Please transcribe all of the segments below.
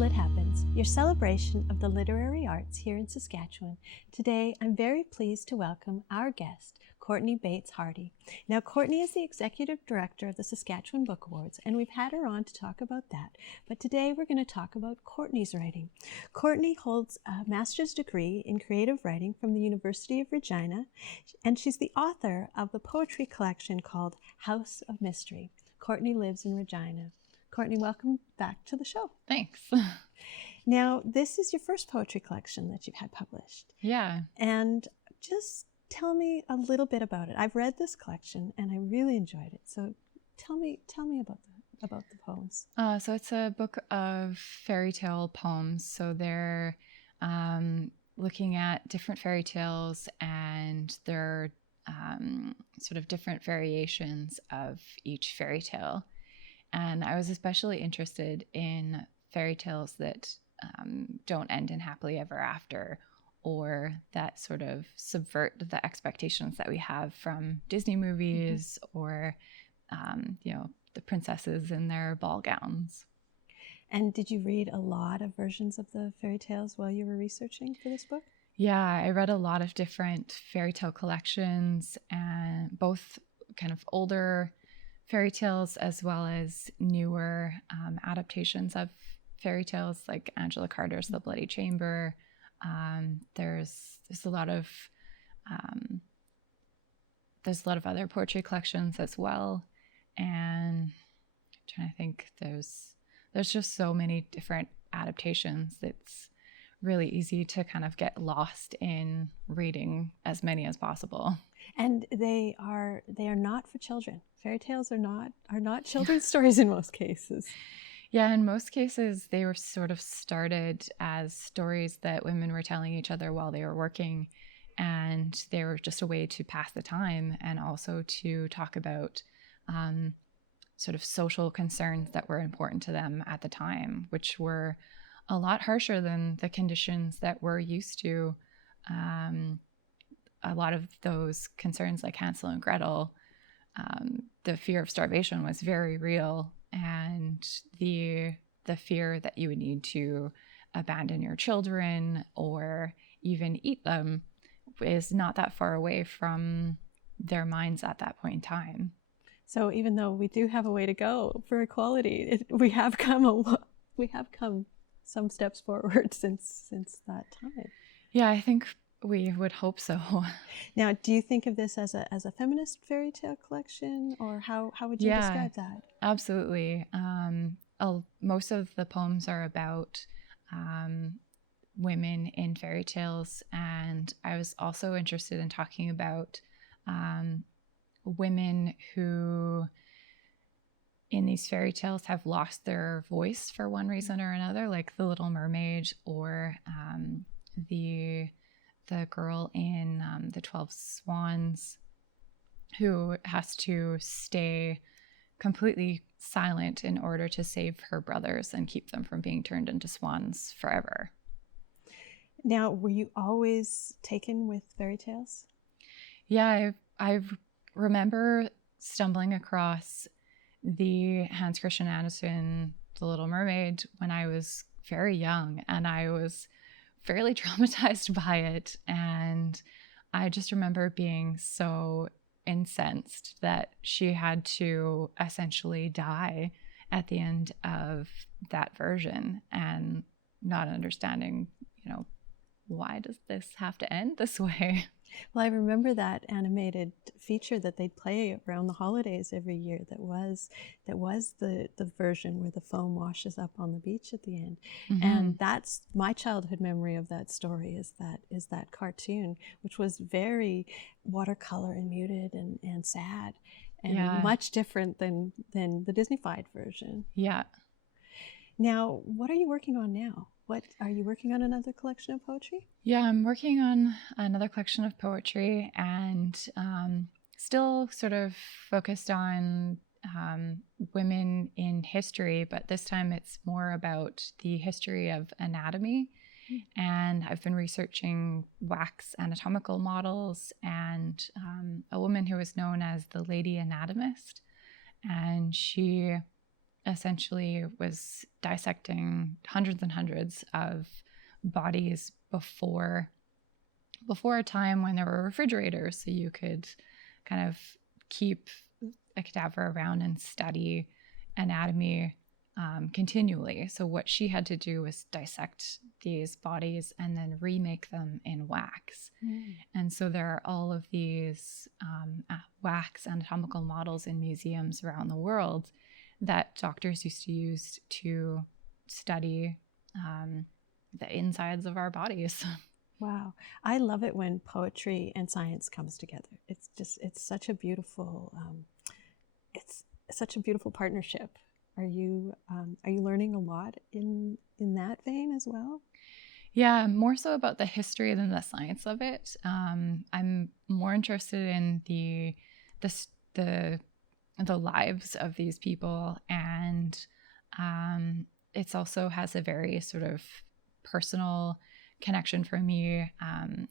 Lit Happens, your celebration of the literary arts here in Saskatchewan. Today, I'm very pleased to welcome our guest, Courtney Bates-Hardy. Now, Courtney is the Executive Director of the Saskatchewan Book Awards, and we've had her on to talk about that. But today, we're going to talk about Courtney's writing. Courtney holds a master's degree in creative writing from the University of Regina, and she's the author of the poetry collection called House of Mystery. Courtney lives in Regina. Courtney, welcome back to the show. Thanks. Now, this is your first poetry collection that you've had published. Yeah. And just tell me a little bit about it. I've read this collection and I really enjoyed it. So tell me about the poems. So it's a book of fairy tale poems. So they're looking at different fairy tales and their sort of different variations of each fairy tale. And I was especially interested in fairy tales that don't end in happily ever after, or that sort of subvert the expectations that we have from Disney movies, or, the princesses in their ball gowns. And did you read a lot of versions of the fairy tales while you were researching for this book? Yeah, I read a lot of different fairy tale collections, and both kind of older fairy tales as well as newer adaptations of fairy tales, like Angela Carter's The Bloody Chamber. There's a lot of other poetry collections as well, and I'm trying to think. There's just so many different adaptations. It's really easy to kind of get lost in reading as many as possible. And they are not for children. Fairy tales are not children's stories in most cases. Yeah, in most cases, they were sort of started as stories that women were telling each other while they were working, and they were just a way to pass the time and also to talk about sort of social concerns that were important to them at the time, which were a lot harsher than the conditions that we're used to. A lot of those concerns, like Hansel and Gretel, the fear of starvation was very real, and the fear that you would need to abandon your children or even eat them is not that far away from their minds at that point in time. So even though we do have a way to go for equality, we have come some steps forward since that time. Yeah, I think we would hope so. Now, do you think of this as a feminist fairy tale collection, or how would you describe that? Absolutely. Most of the poems are about women in fairy tales, and I was also interested in talking about women who in these fairy tales have lost their voice for one reason or another, like the Little Mermaid, or the girl in the 12 Swans, who has to stay completely silent in order to save her brothers and keep them from being turned into swans forever. Now, were you always taken with fairy tales? Yeah, I remember stumbling across the Hans Christian Andersen The Little Mermaid when I was very young, and I was fairly traumatized by it, and I just remember being so incensed that she had to essentially die at the end of that version, and not understanding, why does this have to end this way? Well, I remember that animated feature that they'd play around the holidays every year that was the version where the foam washes up on the beach at the end. Mm-hmm. And that's my childhood memory of that story, is that cartoon, which was very watercolor and muted and sad, and much different than the Disney-fied version. Yeah. Now, what are you working on now? Are you working on another collection of poetry? Yeah, I'm working on another collection of poetry, and still sort of focused on women in history, but this time it's more about the history of anatomy. Mm-hmm. And I've been researching wax anatomical models and a woman who is known as the Lady Anatomist. And she essentially was dissecting hundreds and hundreds of bodies before a time when there were refrigerators, so you could kind of keep a cadaver around and study anatomy continually. So what she had to do was dissect these bodies and then remake them in wax. And so there are all of these wax anatomical models in museums around the world that doctors used to use to study the insides of our bodies. Wow. I love it when poetry and science comes together. It's such a beautiful, it's such a beautiful partnership. Are you learning a lot in that vein as well? Yeah, more so about the history than the science of it. I'm more interested in the lives of these people, and it also has a very sort of personal connection for me.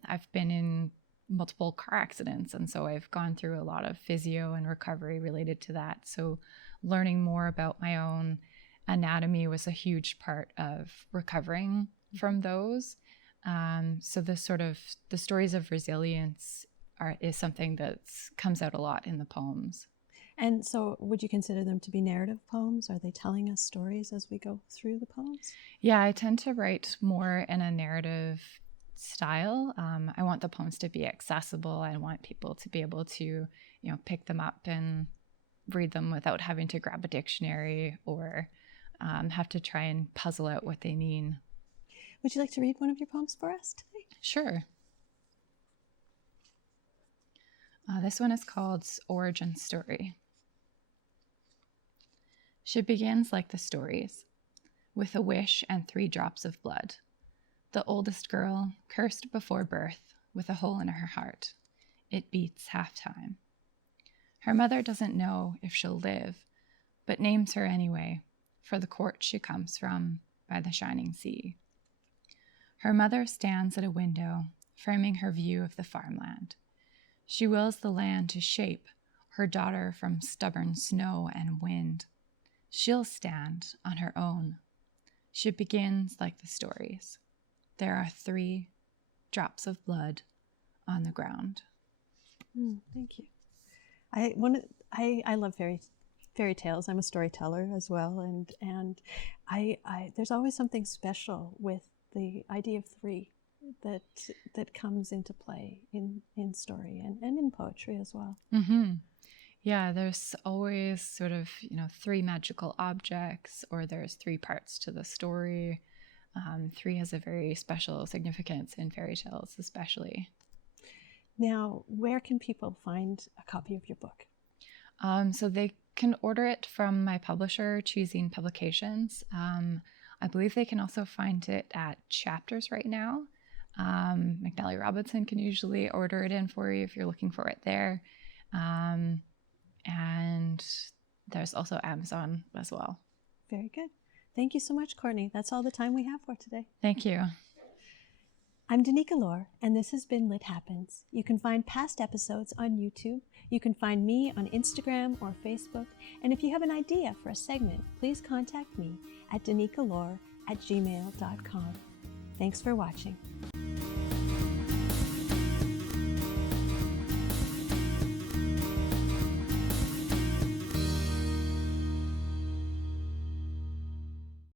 I've been in multiple car accidents, and so I've gone through a lot of physio and recovery related to that. So learning more about my own anatomy was a huge part of recovering from those. So the stories of resilience is something that comes out a lot in the poems. And so would you consider them to be narrative poems? Are they telling us stories as we go through the poems? Yeah, I tend to write more in a narrative style. I want the poems to be accessible. I want people to be able to, pick them up and read them without having to grab a dictionary or have to try and puzzle out what they mean. Would you like to read one of your poems for us today? Sure. This one is called Origin Story. She begins like the stories, with a wish and 3 drops of blood. The oldest girl, cursed before birth, with a hole in her heart. It beats half-time. Her mother doesn't know if she'll live, but names her anyway, for the court she comes from by the shining sea. Her mother stands at a window, framing her view of the farmland. She wills the land to shape her daughter from stubborn snow and wind. She'll stand on her own. She begins like the stories. There are 3 drops of blood on the ground. Thank you. I love fairy tales. I'm a storyteller as well, and I there's always something special with the idea of 3 that comes into play in story and in poetry as well. Mm-hmm. Yeah, there's always sort of 3 magical objects, or there's 3 parts to the story. 3 has a very special significance in fairy tales, especially. Now, where can people find a copy of your book? So they can order it from my publisher, Choosing Publications. I believe they can also find it at Chapters right now. McNally Robinson can usually order it in for you if you're looking for it there. And there's also Amazon as well. Very good. Thank you so much, Courtney. That's all the time we have for today. Thank you. I'm Danica Lorer, and this has been Lit Happens. You can find past episodes on YouTube. You can find me on Instagram or Facebook. And if you have an idea for a segment, please contact me at danicalorer@gmail.com. Thanks for watching.